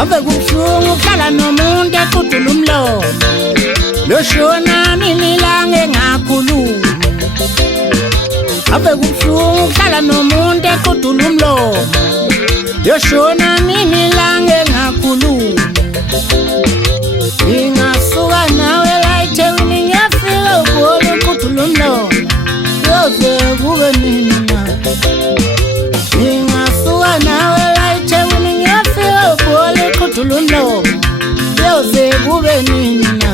ave kubuhlungu ukuhlala nomuntu equdula umlomo loshona nini ilanga engakhulumi ave kubuhlungu ukuhlala nomuntu equdula umlomo loshona nini ilanga engakhulumi ingasuka nawe la eThekwini ngiyafika uGoli uqudula umlomo yoze kube nini na ingasuka nawe la eThekwini ngiyafika uGoli uqudula umlomo yoze kube nini na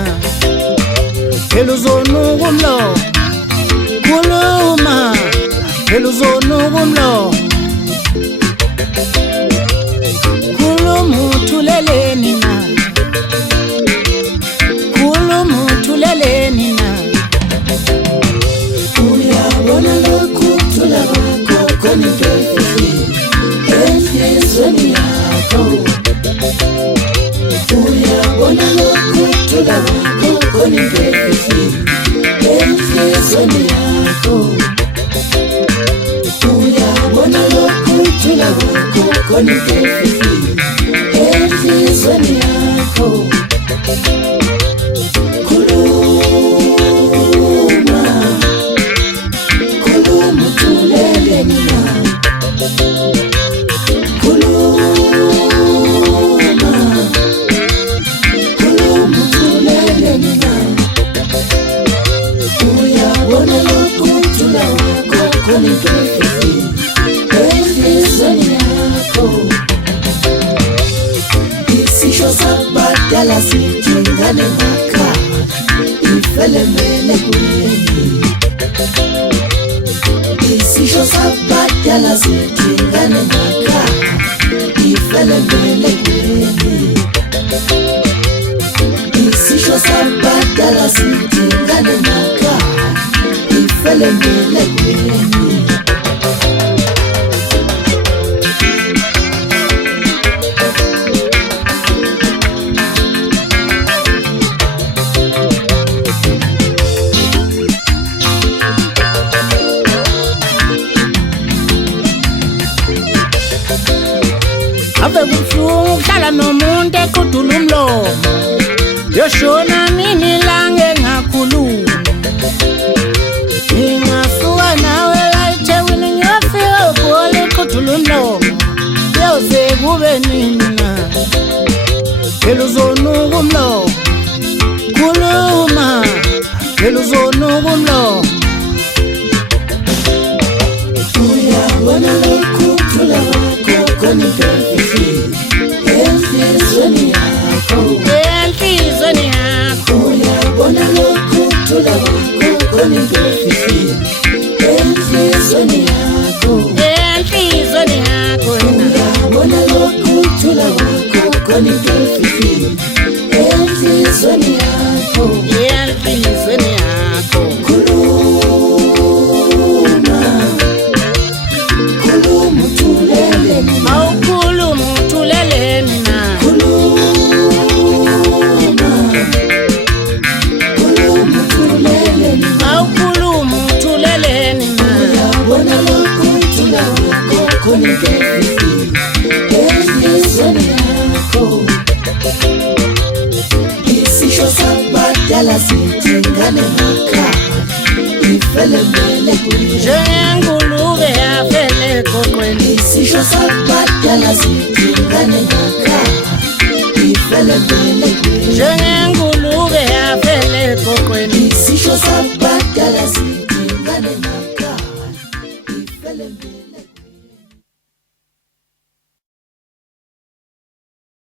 phela uzonuka umlomo khuluma phela uzonuka umlomo khuluma uthuleleni na khuluma uthuleleni na uyabona lokhu thula kwakho khona into enhlizweni yakho uyabona lokhu thula kwakho khona into enhlizweni yakho uyabona lokhu thula kwakho khona into enhlizweni yakho isisho sakubadala sithi ingane emakhaya ifelemele kuyini isisho sakubadala sithi ingane emakhaya ifelemele kuyini isisho sakubadala sithi ingane emakhaya ifelemele kuyini ave kubuhlungu ukuhlala nomuntu equdula umlomo yoshona nini ilanga engakhulumi ingasuka nawe la eThekwini ngiyafika uGoli uqudula umlomo yoze kube nini na phela uzonuka umlomo khuluma phela uzonuka umlomo uyabona lokhu thula kwakho khona into enhlizweni yakho enhlizweni yakho uyabona lokhu thula kwakho khona into enhlizweni yakho enhlizweni yakho uyabona lokhu thula kwakho khona into enhlizweni yakho enhlizweni yakho khuluma uthuleleni awukhuluma uthuleleni na awukhuluma uthuleleni na uyabona lokhu thula kwakho khona into enhlizweni yakho isisho sakubadala sithi ingane emakhaya ifelemele kuyini njengengulube yafele egoqweni isisho sakubadala sithi ingane emakhaya